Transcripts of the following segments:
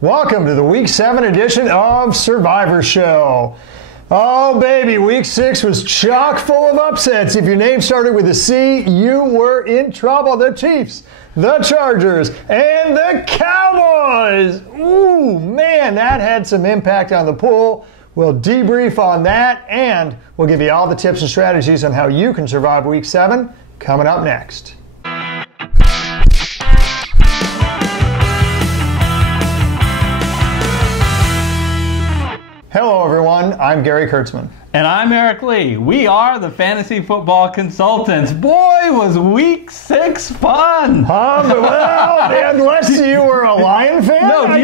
Welcome to the Week 7 edition of Survivor Show. Oh, baby, Week 6 was chock full of upsets. If your name started with a C, you were in trouble. The Chiefs, the Chargers, and the Cowboys. Ooh, man, that had some impact on the pool. We'll debrief on that, and we'll give you all the tips and strategies on how you can survive Week 7 coming up next. Hello, everyone. I'm Gary Kurtzman. And I'm Eric Lee. We are the Fantasy Football Consultants. Boy, was Week 6 fun! Well, unless you were a Lion fan, no, do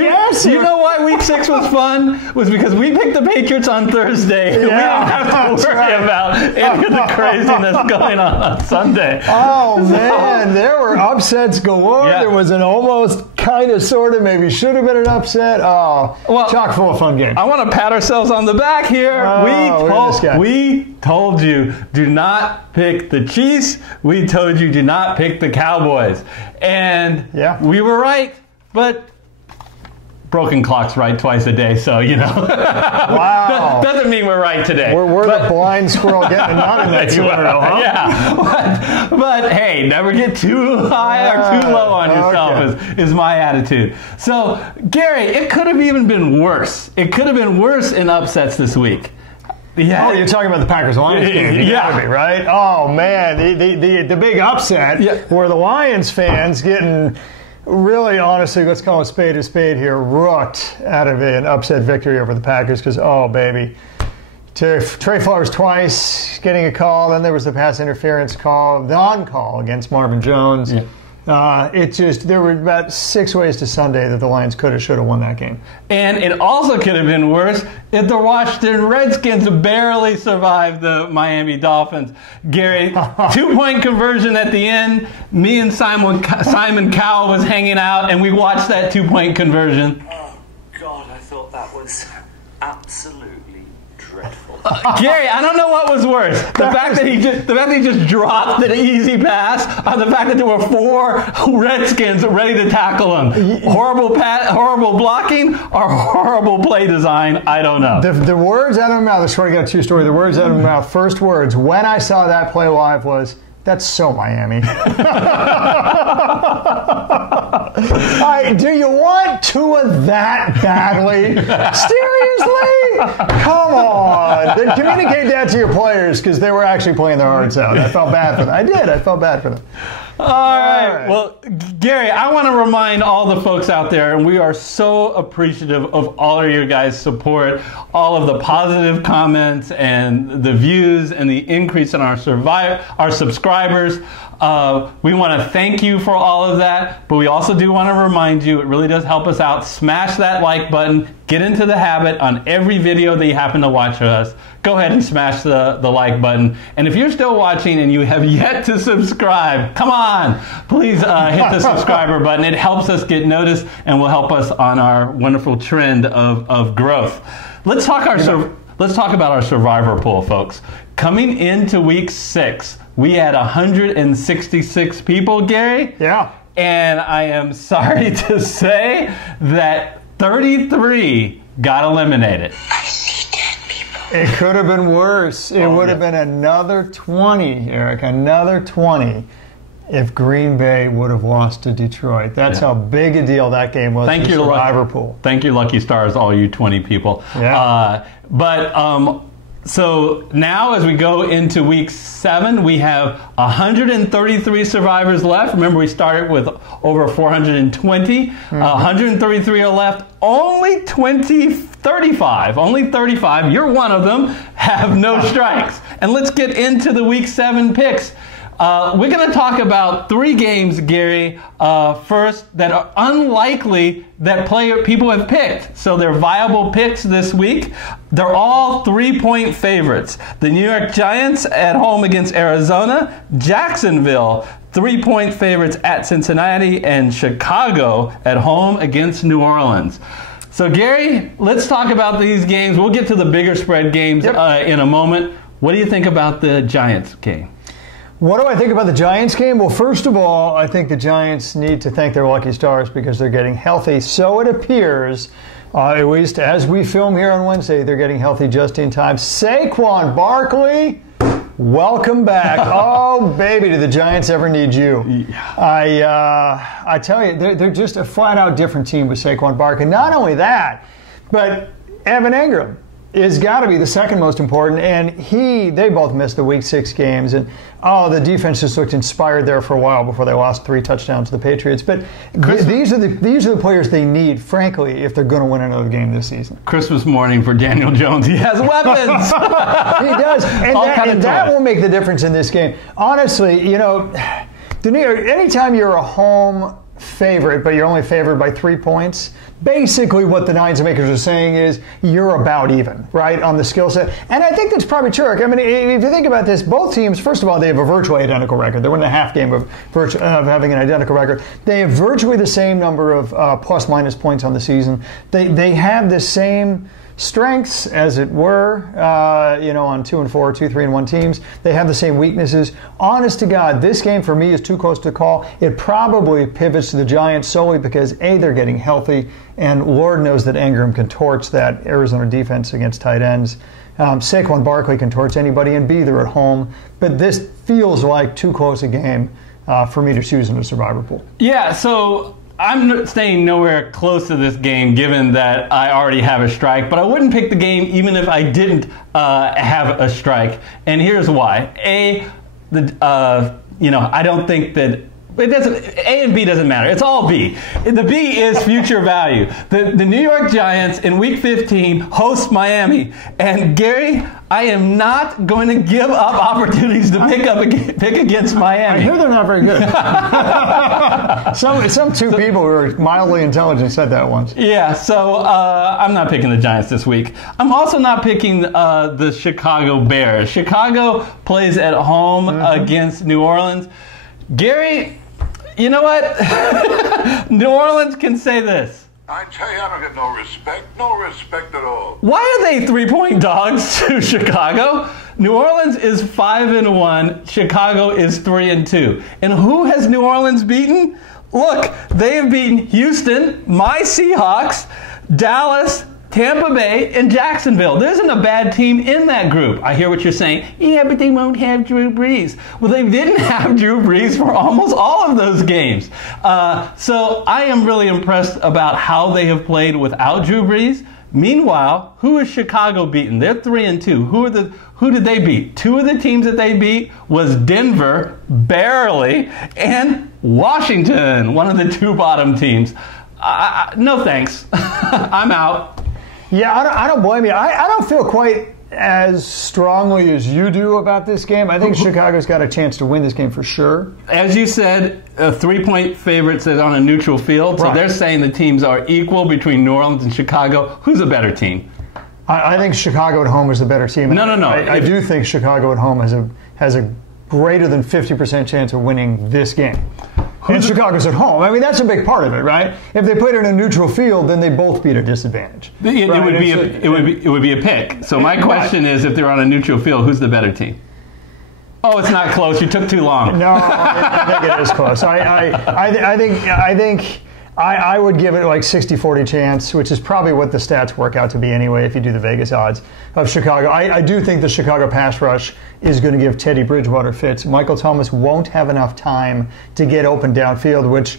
you know why Week 6 was fun? Was because we picked the Patriots on Thursday. Yeah, we didn't have to worry about any of the craziness going on Sunday. Oh, man, there were upsets galore. Yeah. There was an almost, kind of, sort of, maybe should have been an upset. Oh, well, chock full of fun game. I want to pat ourselves on the back here. We told you, do not pick the Chiefs. We told you, do not pick the Cowboys. And we were right, but broken clock's right twice a day, so, you know. Wow. Doesn't mean we're right today. We're the blind squirrel getting a nut in that scenario, huh? Yeah. But hey, never get too high or too low on yourself is my attitude. So, Gary, it could have even been worse. It could have been worse in upsets this week. Yeah. Oh, you're talking about the Packers-Lions game. You gotta be, right? Oh, man, the big upset were the Lions fans getting, really, honestly, let's call a spade here, rooked out of an upset victory over the Packers because, oh, baby, Trey Flowers twice getting a call, then there was the pass interference call, non-call against Marvin Jones. Yeah. There were about 6 ways to Sunday that the Lions could have, should have won that game. And it also could have been worse if the Washington Redskins barely survived the Miami Dolphins. Gary, 2-point conversion at the end. Me and Simon Cowell was hanging out, and we watched that 2-point conversion. Oh, God, I thought that was absolutely dreadful. Gary, I don't know what was worse. The fact that he just dropped an easy pass, or the fact that there were 4 Redskins ready to tackle him. Horrible blocking, or horrible play design, I don't know. The words out of my mouth, the story got 2 stories. The words out of my mouth, first words, when I saw that play live was, that's so Miami. Do you want Tua that badly? Seriously? Come on. Then communicate that to your players because they were actually playing their hearts out. I felt bad for them. I felt bad for them. All right. Well, Gary, I want to remind all the folks out there, and we are so appreciative of all of your guys' support, all of the positive comments and the views and the increase in our subscribers. We want to thank you for all of that, but we also do want to remind you, it really does help us out. Smash that like button. Get into the habit on every video that you happen to watch of us. Go ahead and smash the like button. And if you're still watching and you have yet to subscribe, come on, please hit the subscriber button. It helps us get noticed and will help us on our wonderful trend of growth. Let's talk about our survivor pool, folks. Coming into Week 6, we had 166 people, Gary. Yeah. And I am sorry to say that 33 got eliminated. I see dead people. It could have been worse. It would have been another 20, Eric, another 20 if Green Bay would have lost to Detroit. That's how big a deal that game was for the survivor pool. Thank you, lucky stars, all you 20 people. Yeah. So now as we go into Week 7, we have 133 survivors left. Remember, we started with over 420. 133 are left. Only 35, you're one of them, have no strikes. And let's get into the Week 7 picks. We're going to talk about 3 games, Gary, first that are unlikely that people have picked. So they're viable picks this week. They're all 3-point favorites. The New York Giants at home against Arizona, Jacksonville, 3-point favorites at Cincinnati, and Chicago at home against New Orleans. So, Gary, let's talk about these games. We'll get to the bigger spread games in a moment. What do you think about the Giants game? What do I think about the Giants game? Well, first of all, I think the Giants need to thank their lucky stars because they're getting healthy. So it appears, at least as we film here on Wednesday, they're getting healthy just in time. Saquon Barkley, welcome back. Oh, baby, do the Giants ever need you? I tell you, they're just a flat-out different team with Saquon Barkley. Not only that, but Evan Engram is got to be the second most important, and they both missed the Week 6 games, and the defense just looked inspired there for a while before they lost 3 touchdowns to the Patriots. But these are the players they need, frankly, if they're going to win another game this season. Christmas morning for Daniel Jones. He has weapons. He does, and that will make the difference in this game. Honestly, anytime you're a home favorite, but you're only favored by 3 points, basically what the Nines makers are saying is you're about even, right, on the skill set. And I think that's probably true. I mean, if you think about this, both teams, first of all, they have a virtually identical record. They're within a half game of having an identical record. They have virtually the same number of plus-minus points on the season. They have the same strengths, as it were, on 2-4, 2-3-1 teams. They have the same weaknesses. Honest to God, this game for me is too close to call. It probably pivots to the Giants solely because A, they're getting healthy, and Lord knows that Engram can torch that Arizona defense against tight ends. Saquon Barkley can torch anybody, and B, they're at home. But this feels like too close a game for me to choose in a survivor pool. Yeah, so I'm staying nowhere close to this game, given that I already have a strike. But I wouldn't pick the game even if I didn't have a strike. And here's why: I don't think that it doesn't. A and B doesn't matter. It's all B. The B is future value. The New York Giants in Week 15 host Miami, and Gary, I am not going to give up opportunities to pick against Miami. I hear they're not very good. some two people who are mildly intelligent said that once. Yeah, so I'm not picking the Giants this week. I'm also not picking the Chicago Bears. Chicago plays at home against New Orleans. Gary, you know what? New Orleans can say this. I tell you, I don't get no respect at all. Why are they 3-point dogs to Chicago? New Orleans is 5-1. Chicago is 3-2. And who has New Orleans beaten? Look, they have beaten Houston, my Seahawks, Dallas, Tampa Bay, and Jacksonville. There isn't a bad team in that group. I hear what you're saying. Yeah, but they won't have Drew Brees. Well, they didn't have Drew Brees for almost all of those games. So I am really impressed about how they have played without Drew Brees. Meanwhile, who has Chicago beaten? They're 3-2. Who did they beat? 2 of the teams that they beat was Denver, barely, and Washington, one of the 2 bottom teams. No thanks. I'm out. Yeah, I don't blame you. I don't feel quite as strongly as you do about this game. I think Chicago's got a chance to win this game for sure. As you said, a 3-point favorite is on a neutral field, so they're saying the teams are equal between New Orleans and Chicago. Who's a better team? I think Chicago at home is the better team. No. I do think Chicago at home has a greater than 50% chance of winning this game. And Chicago's at home. I mean, that's a big part of it, right? If they played in a neutral field, then they both be at a disadvantage. It would be a pick. So my question is, if they're on a neutral field, who's the better team? Oh, it's not close. You took too long. No, I think it is close. I think I would give it like 60-40 chance, which is probably what the stats work out to be anyway if you do the Vegas odds of Chicago. I do think the Chicago pass rush is going to give Teddy Bridgewater fits. Michael Thomas won't have enough time to get open downfield, which,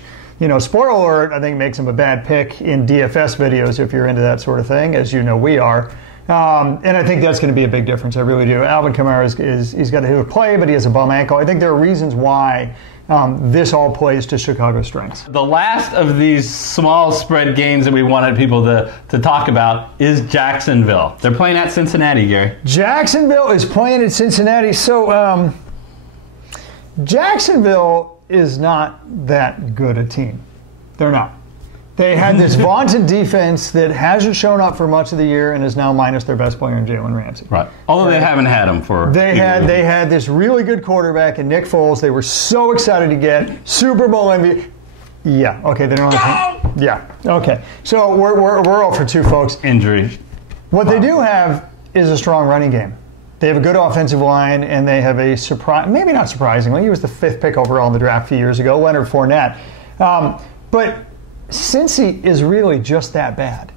spoiler alert, I think makes him a bad pick in DFS videos if you're into that sort of thing, as you know we are. And I think that's going to be a big difference. I really do. Alvin Kamara he's got to play, but he has a bum ankle. I think there are reasons why this all plays to Chicago's strengths. The last of these small spread games that we wanted people to talk about is Jacksonville. They're playing at Cincinnati, Gary. Jacksonville is playing at Cincinnati. So Jacksonville is not that good a team. They're not. They had this vaunted defense that hasn't shown up for much of the year and is now minus their best player in Jalen Ramsey. Right. Although they haven't had him for. They had this really good quarterback in Nick Foles. They were so excited to get Super Bowl MVP. Yeah. Okay. They don't. Yeah. Okay. So we're all for 2, folks. Injuries. What they do have is a strong running game. They have a good offensive line, and they have a surprise. Maybe not surprisingly, he was the 5th pick overall in the draft a few years ago, Leonard Fournette. But Cincy is really just that bad.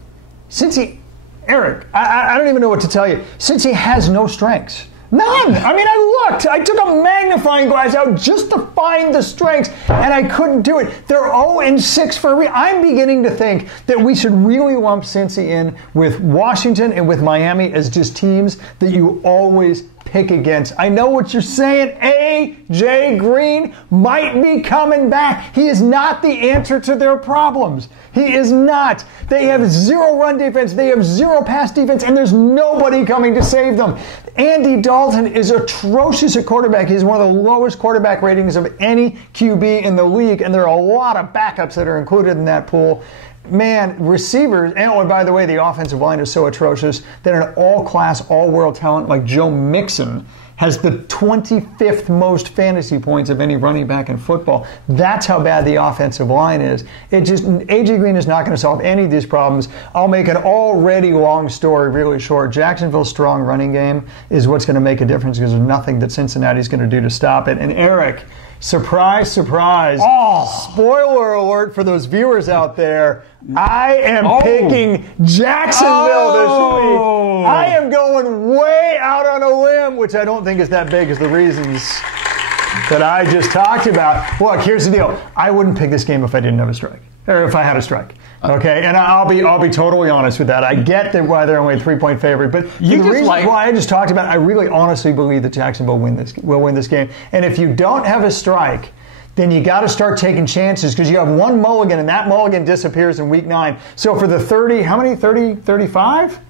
Cincy, Eric, I don't even know what to tell you. Cincy has no strengths. None. I mean, I looked. I took a magnifying glass out just to find the strengths, and I couldn't do it. They're 0-6 for a reason. I'm beginning to think that we should really lump Cincy in with Washington and with Miami as just teams that you always pick against. I know what you're saying. A.J. Green might be coming back. He is not the answer to their problems. He is not. They have 0 run defense. They have 0 pass defense, and there's nobody coming to save them. Andy Dalton is atrocious at quarterback. He's one of the lowest quarterback ratings of any QB in the league, and there are a lot of backups that are included in that pool. Man, receivers, and by the way, the offensive line is so atrocious that an all-class, all-world talent like Joe Mixon has the 25th most fantasy points of any running back in football. That's how bad the offensive line is. A.J. Green is not going to solve any of these problems. I'll make an already long story really short. Jacksonville's strong running game is what's going to make a difference because there's nothing that Cincinnati's going to do to stop it. And Eric, surprise, surprise. Oh. Spoiler alert for those viewers out there. I am picking Jacksonville this week. I am going way out on a limb, which I don't think is that big as the reasons that I just talked about. Look, here's the deal. I wouldn't pick this game if I didn't have a strike, or if I had a strike. Okay, and I'll be totally honest with that. I get that why they're only a 3-point favorite, but the reason why I just talked about, I really honestly believe that Jacksonville will win this game. And if you don't have a strike, then you got to start taking chances because you have one mulligan, and that mulligan disappears in week 9. So for the 35?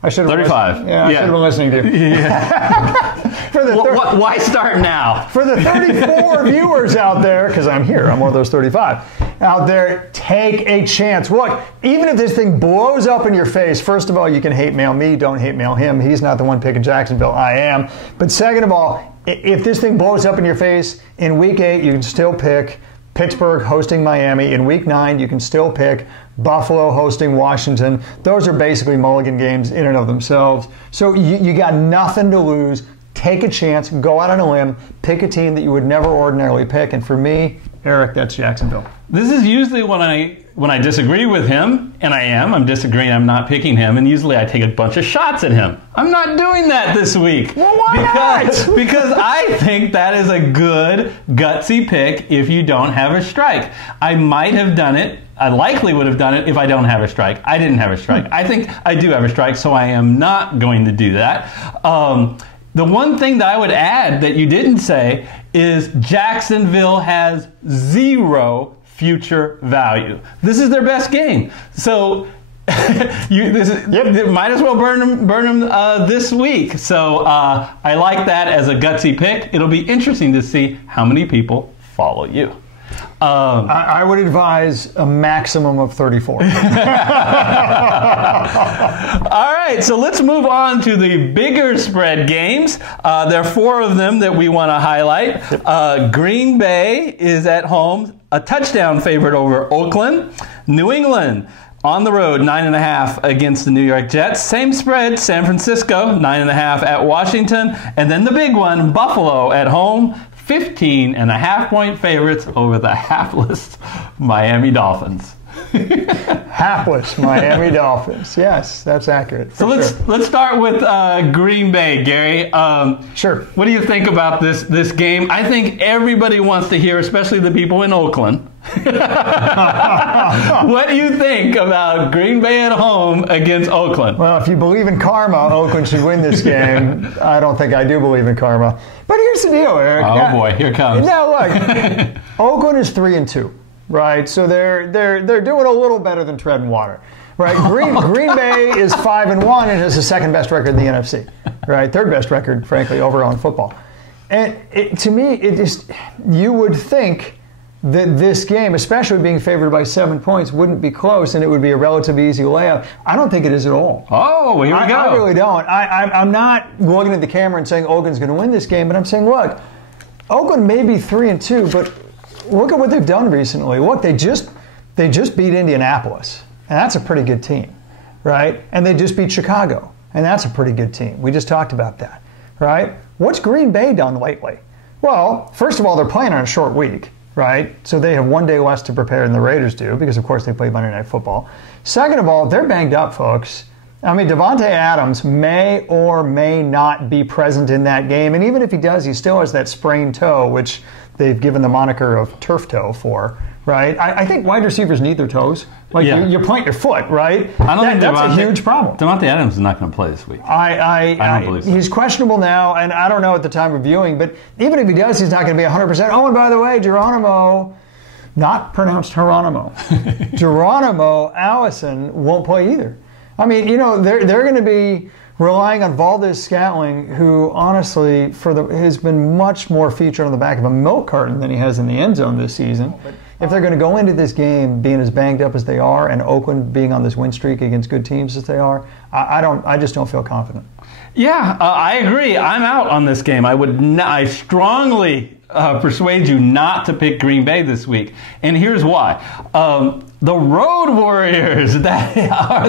I should have 35. I should have been listening to you. Yeah. For the why start now? For the 34 viewers out there, because I'm here, I'm one of those 35 out there, take a chance. Look, even if this thing blows up in your face, first of all, you can hate mail me, don't hate mail him. He's not the one picking Jacksonville, I am. But second of all, if this thing blows up in your face, in week 8, you can still pick Pittsburgh hosting Miami. In week 9, you can still pick Buffalo hosting Washington. Those are basically mulligan games in and of themselves. So you got nothing to lose. Take a chance, go out on a limb, pick a team that you would never ordinarily pick. And for me, Eric, that's Jacksonville. This is usually when I disagree with him, and I'm disagreeing, I'm not picking him, and usually I take a bunch of shots at him. I'm not doing that this week. Well, why not? Because I think that is a good, gutsy pick if you don't have a strike. I might have done it. I likely would have done it if I don't have a strike. I didn't have a strike. I think I do have a strike, so I am not going to do that. The one thing that I would add that you didn't say is Jacksonville has 0 future value. This is their best game. So might as well burn them this week. So I like that as a gutsy pick. It'll be interesting to see how many people follow you. I would advise a maximum of 34. All right, so let's move on to the bigger spread games. There are 4 of them that we want to highlight. Green Bay is at home, a touchdown favorite over Oakland. New England on the road, 9.5 against the New York Jets. Same spread, San Francisco, 9.5 at Washington. And then the big one, Buffalo at home, 15.5-point favorites over the hapless Miami Dolphins. Hapless Miami Dolphins. Yes, that's accurate. So let's start with Green Bay, Gary. Sure. What do you think about this game? I think everybody wants to hear, especially the people in Oakland. What do you think about Green Bay at home against Oakland? Well, if you believe in karma, Oakland should win this game. I don't think I do believe in karma. But here's the deal, Eric. Oh boy, here it comes. Now look, Oakland is 3-2, right? So they're doing a little better than treading water, right? Green Bay is 5-1 and has the 2nd best record in the NFC, right? 3rd best record, frankly, overall in football. And to me, you would think that this game, especially being favored by 7 points, wouldn't be close and it would be a relatively easy layup. I don't think it is at all. Oh, well, here we go. I really don't. I'm not looking at the camera and saying Oakland's going to win this game, but I'm saying, look, Oakland may be 3-2, but look at what they've done recently. Look, they just beat Indianapolis, and that's a pretty good team, right? And they just beat Chicago, and that's a pretty good team. We just talked about that. right? What's Green Bay done lately? Well, first of all, they're playing on a short week, right? So they have one day less to prepare than the Raiders do because, of course, they play Monday Night Football. Second of all, they're banged up, folks. I mean, Devontae Adams may or may not be present in that game. And even if he does, he still has that sprained toe, which they've given the moniker of turf toe for, right? I think wide receivers need their toes. Like, you point your foot, right? I don't think that's a huge problem. Devontae Adams is not going to play this week. I don't believe so. He's questionable now, and I don't know at the time of viewing, but even if he does, he's not going to be 100%. Oh, and by the way, Geronimo, not pronounced Geronimo, Geronimo Allison won't play either. I mean, they're going to be relying on Valdez-Scantling, who honestly has been much more featured on the back of a milk carton than he has in the end zone this season. If they're going to go into this game being as banged up as they are, and Oakland being on this win streak against good teams as they are, I just don't feel confident. Yeah, I agree. I'm out on this game. I strongly persuade you not to pick Green Bay this week, and here's why. The Road Warriors, that are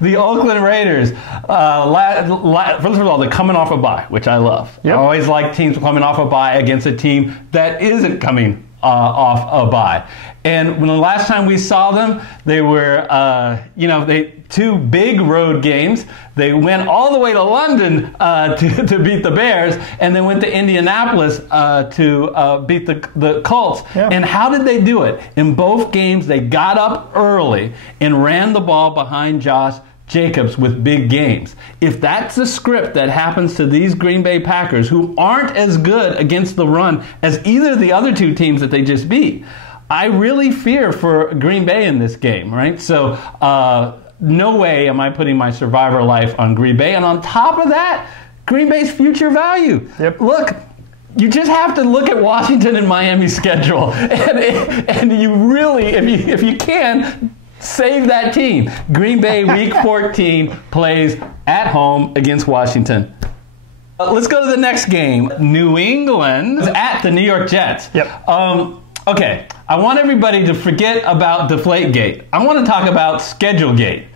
the Oakland Raiders. First of all, they're coming off a bye, which I love. Yep. I always like teams coming off a bye against a team that isn't coming off a bye. And when the last time we saw them, they were, two big road games. They went all the way to London to beat the Bears, and then went to Indianapolis to beat the Colts. Yeah. And how did they do it? In both games, they got up early and ran the ball behind Josh Jacobs with big games. If that's the script that happens to these Green Bay Packers, who aren't as good against the run as either of the other two teams that they just beat, I really fear for Green Bay in this game, right? So no way am I putting my survivor life on Green Bay. And on top of that, Green Bay's future value. Yep. Look, you just have to look at Washington and Miami's schedule. And you really, if you can, save that team. Green Bay, Week 14, plays at home against Washington. Let's go to the next game. New England at the New York Jets. Yep. Okay, I want everybody to forget about Deflategate. I want to talk about Schedulegate.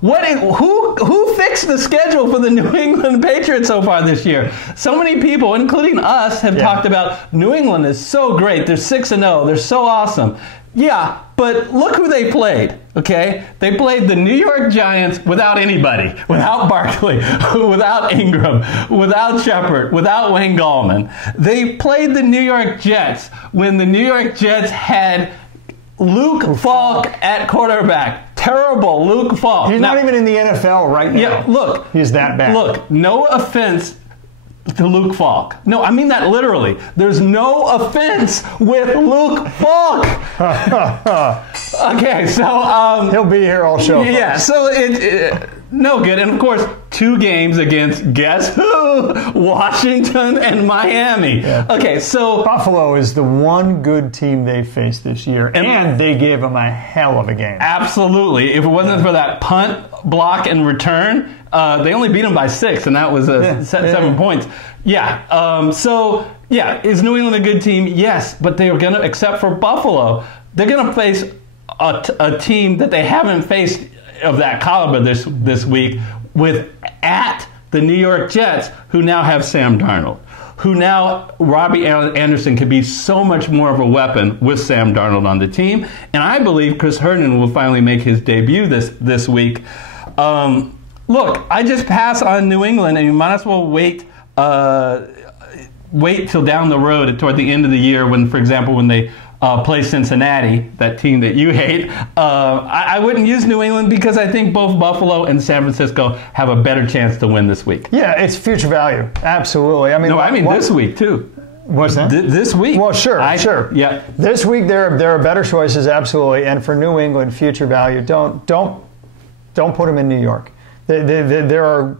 Who fixed the schedule for the New England Patriots so far this year? So many people, including us, have talked about New England is so great. They're 6-0. They're so awesome. Yeah, but look who they played, okay? They played the New York Giants without anybody, without Barkley, without Ingram, without Shepard, without Wayne Gallman. They played the New York Jets when the New York Jets had Luke Falk at quarterback. Terrible Luke Falk. He's not even in the NFL right now. Yeah, look. He's that bad. Look, no offense to Luke Falk. No, I mean that literally. There's no offense with Luke Falk. Okay, so he'll be here all show. Yeah, folks. So it no good. And of course, 2 games against guess who? Washington and Miami. Yeah. Okay, so Buffalo is the one good team they faced this year, and they gave them a hell of a game. Absolutely. If it wasn't for that punt, block, and return, they only beat them by 6, and that was 7 points. Yeah. So yeah, is New England a good team? Yes, but they are going to, except for Buffalo, they're going to face a team that they haven't faced of that caliber this week, with at the New York Jets, who now have Sam Darnold, who now Robbie Anderson could be so much more of a weapon with Sam Darnold on the team. And I believe Chris Herndon will finally make his debut this week. Look, I just pass on New England, and you might as well wait till down the road toward the end of the year when, for example, when they play Cincinnati, that team that you hate. I wouldn't use New England because I think both Buffalo and San Francisco have a better chance to win this week. Yeah, it's future value. Absolutely. I mean, this week too. What's that? This week. Well, sure. Yeah. This week there are better choices, absolutely. And for New England, future value. Don't put them in New York. There are.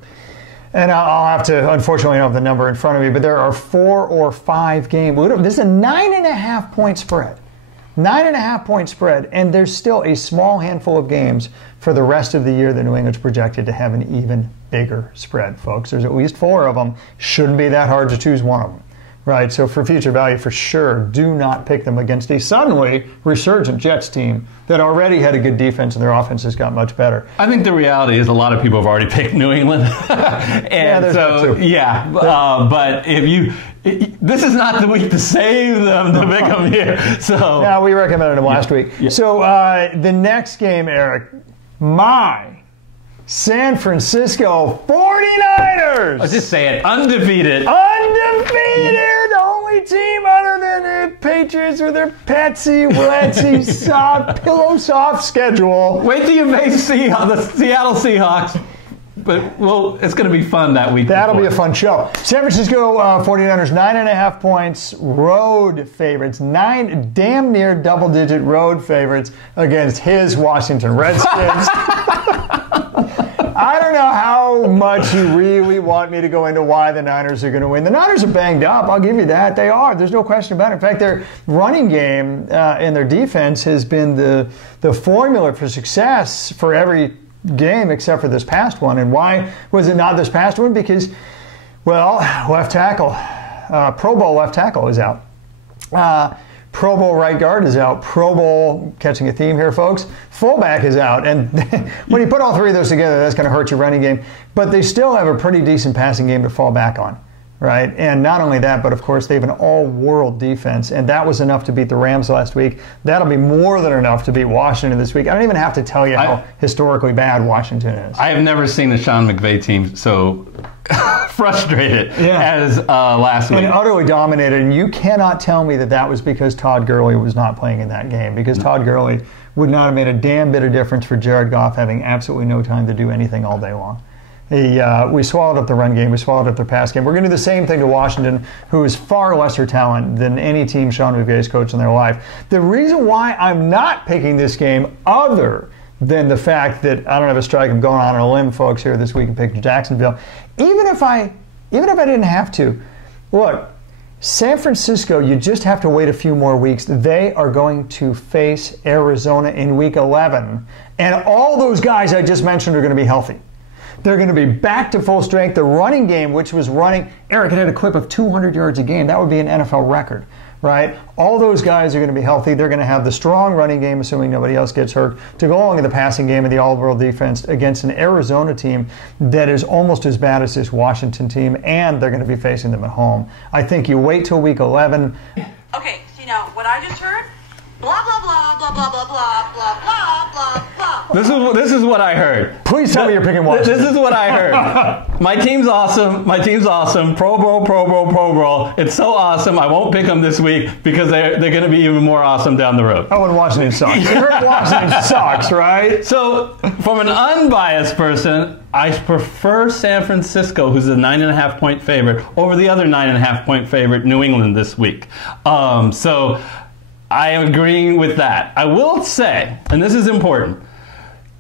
And I'll have to, unfortunately, I don't have the number in front of me, but there are 4 or 5 games. This is a 9.5 point spread. 9.5 point spread, and there's still a small handful of games for the rest of the year that New England's projected to have an even bigger spread, folks. There's at least 4 of them. Shouldn't be that hard to choose one of them. right? So for future value, for sure, do not pick them against a suddenly resurgent Jets team that already had a good defense and their offense has got much better. I think the reality is a lot of people have already picked New England. And there's that too. But if you... This is not the week to save them to pick them here. So yeah, we recommended them last week. Yeah. So the next game, Eric, my San Francisco 49ers. Let's just say it, undefeated. Undefeated, the only team other than the Patriots with their patsy-watsy, soft, pillow-soft schedule. Wait till you face the Seattle Seahawks. But, well, it's going to be fun that week. That'll be a fun show. San Francisco 49ers, 9.5 points, road favorites, 9 damn near double-digit road favorites against his Washington Redskins. I don't know how much you really want me to go into why the Niners are going to win. The Niners are banged up. I'll give you that. They are. There's no question about it. In fact, their running game and their defense has been the formula for success for every game except for this past one. And why was it not this past one? Because, well, left tackle, Pro Bowl left tackle is out. Pro Bowl right guard is out. Pro Bowl, catching a theme here, folks, fullback is out. And when you put all three of those together, that's going to hurt your running game. But they still have a pretty decent passing game to fall back on, right? And not only that, but of course, they have an all-world defense. And that was enough to beat the Rams last week. That'll be more than enough to beat Washington this week. I don't even have to tell you how historically bad Washington is. I have never seen a Sean McVay team so frustrated as last week. And utterly dominated. And you cannot tell me that that was because Todd Gurley was not playing in that game. Because Todd Gurley would not have made a damn bit of difference for Jared Goff having absolutely no time to do anything all day long. We swallowed up the run game. We swallowed up their pass game. We're going to do the same thing to Washington, who is far lesser talent than any team Sean McVay's coached in their life. The reason why I'm not picking this game, other than the fact that I don't have a strike, I'm going on a limb, folks, here this week and pick Jacksonville. Even if I didn't have to, look, San Francisco, you just have to wait a few more weeks. They are going to face Arizona in Week 11, and all those guys I just mentioned are going to be healthy. They're going to be back to full strength. The running game, which was running, Eric, it had a clip of 200 yards a game. That would be an NFL record, right? All those guys are going to be healthy. They're going to have the strong running game, assuming nobody else gets hurt, to go along with the passing game and the all-world defense against an Arizona team that is almost as bad as this Washington team, and they're going to be facing them at home. I think you wait till Week 11. Okay, so now what I just heard, blah, blah, blah, blah, blah, blah, blah, blah, blah, blah, blah. This is what I heard. Please tell me you're picking Washington. This is what I heard. My team's awesome. My team's awesome. Pro Bowl, Pro Bowl, Pro Bowl. It's so awesome. I won't pick them this week because they're going to be even more awesome down the road. Oh, and Washington sucks. You heard Washington sucks, right? So, from an unbiased person, I prefer San Francisco, who's a 9.5 point favorite, over the other 9.5 point favorite, New England, this week. So, I am agreeing with that. I will say, and this is important,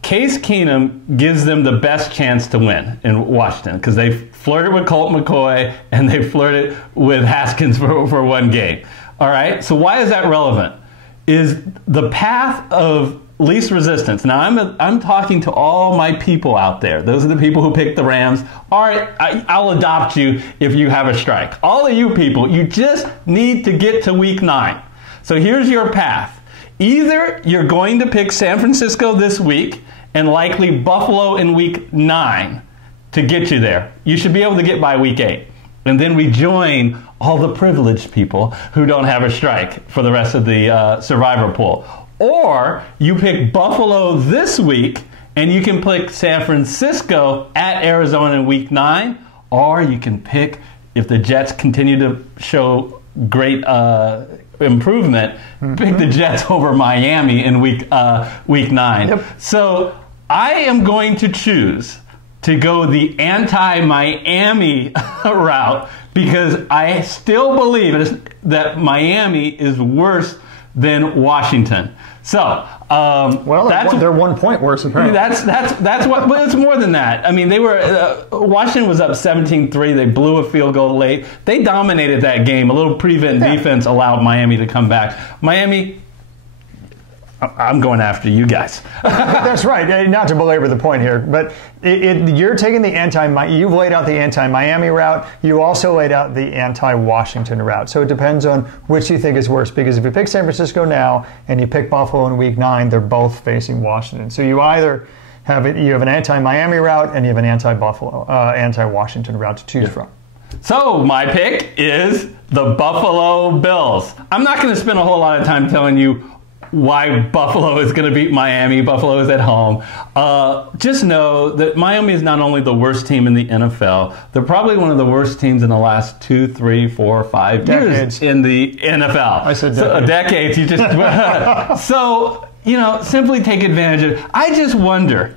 Case Keenum gives them the best chance to win in Washington because they flirted with Colt McCoy and they flirted with Haskins for one game. All right, so why is that relevant? Is the path of least resistance. Now, I'm talking to all my people out there. Those are the people who picked the Rams. All right, I'll adopt you if you have a strike. All of you people, you just need to get to Week 9. So here's your path. Either you're going to pick San Francisco this week and likely Buffalo in Week 9 to get you there. You should be able to get by Week 8. And then we join all the privileged people who don't have a strike for the rest of the survivor pool. Or you pick Buffalo this week and you can pick San Francisco at Arizona in Week 9. Or you can pick, if the Jets continue to show great improvement, pick the Jets over Miami in Week 9. Yep. So I am going to choose to go the anti-Miami route because I still believe that Miami is worse than Washington. So, well, they're 1 point worse apparently. That's what. But it's more than that. I mean, they were Washington was up 17-3. They blew a field goal late. They dominated that game. A little prevent defense allowed Miami to come back. Miami, I'm going after you guys. That's right. Not to belabor the point here, but you're taking the you've laid out the anti-Miami route. You also laid out the anti-Washington route. So it depends on which you think is worse. Because if you pick San Francisco now and you pick Buffalo in Week 9, they're both facing Washington. So you either have an anti-Miami route and you have an anti-Buffalo, anti-Washington route to choose from. So my pick is the Buffalo Bills. I'm not going to spend a whole lot of time telling you why Buffalo is going to beat Miami. Buffalo is at home. Just know that Miami is not only the worst team in the NFL, they're probably one of the worst teams in the last 2, 3, 4, 5 years in the NFL. I said decades. You just so, simply take advantage of it. I just wonder,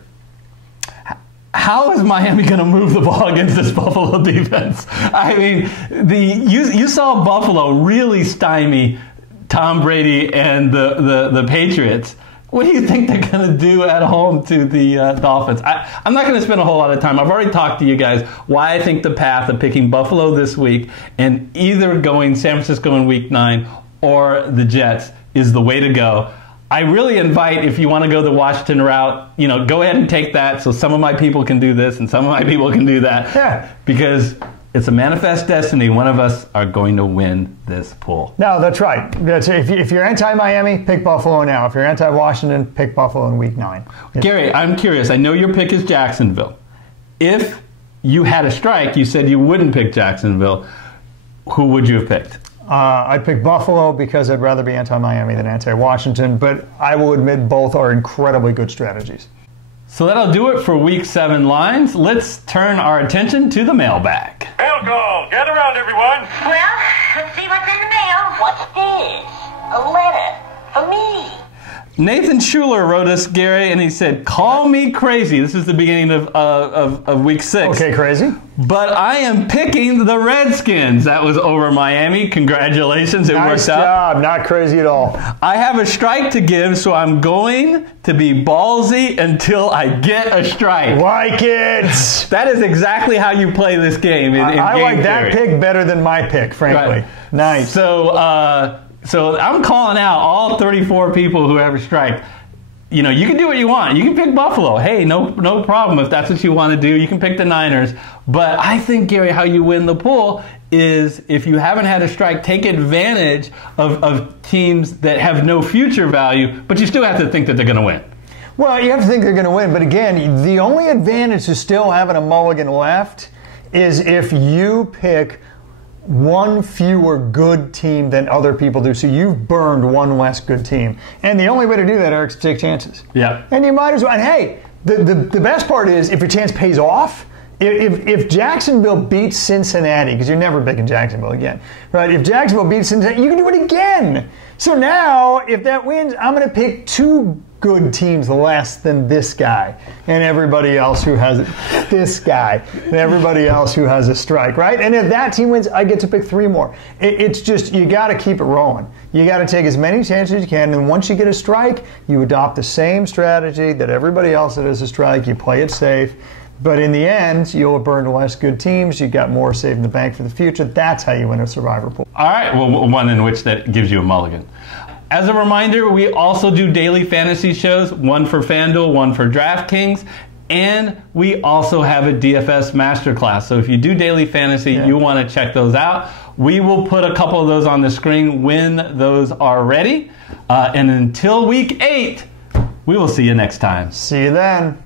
how is Miami going to move the ball against this Buffalo defense? I mean, you saw Buffalo really stymie Tom Brady and the Patriots. What do you think they're going to do at home to the Dolphins? I'm not going to spend a whole lot of time. I've already talked to you guys why I think the path of picking Buffalo this week and either going San Francisco in Week 9 or the Jets is the way to go. I really invite, if you want to go the Washington route, go ahead and take that so some of my people can do this and some of my people can do that. Yeah. Because it's a manifest destiny. One of us are going to win this pool. No, that's right. If you're anti-Miami, pick Buffalo now. If you're anti-Washington, pick Buffalo in Week 9. Gary, I'm curious. I know your pick is Jacksonville. If you had a strike, you said you wouldn't pick Jacksonville. Who would you have picked? I'd pick Buffalo because I'd rather be anti-Miami than anti-Washington, but I will admit both are incredibly good strategies. So that'll do it for Week 7 lines. Let's turn our attention to the mailbag. Mail call. Gather around, everyone. Well, let's see what's in the mail. What's this? A letter for me. Nathan Schuler wrote us, Gary, and he said, "Call me crazy." This is the beginning of Week 6. Okay, crazy. But I am picking the Redskins. That was over Miami. Congratulations. It worked out. Nice job. Not crazy at all. I have a strike to give, so I'm going to be ballsy until I get a strike. Like it. That is exactly how you play this game. I like that pick better than my pick, frankly. Right. Nice. So I'm calling out all 34 people who have a strike. You can do what you want. You can pick Buffalo. Hey, no problem if that's what you want to do. You can pick the Niners. But I think, Gary, how you win the pool is if you haven't had a strike, take advantage of teams that have no future value, but you still have to think that they're going to win. Well, you have to think they're going to win. But again, the only advantage to still having a mulligan left is if you pick one fewer good team than other people do. So you've burned one less good team. And the only way to do that, Eric, is to take chances. Yeah. And you might as well. And hey, the best part is if your chance pays off, if Jacksonville beats Cincinnati, because you're never picking Jacksonville again, right? If Jacksonville beats Cincinnati, you can do it again. So now, if that wins, I'm going to pick two good teams less than this guy and everybody else who has this guy and everybody else who has a strike, right? And if that team wins, I get to pick 3 more. It's just, you got to keep it rolling. You got to take as many chances as you can, and once you get a strike, you adopt the same strategy that everybody else that has a strike. You play it safe. But in the end, you'll have burned less good teams. You got more saved in the bank for the future. That's how you win a survivor pool. All right, well, one in which that gives you a mulligan. As a reminder, we also do daily fantasy shows, one for FanDuel, one for DraftKings, and we also have a DFS masterclass. So if you do daily fantasy, you want to check those out. We will put a couple of those on the screen when those are ready. And until week 8, we will see you next time. See you then.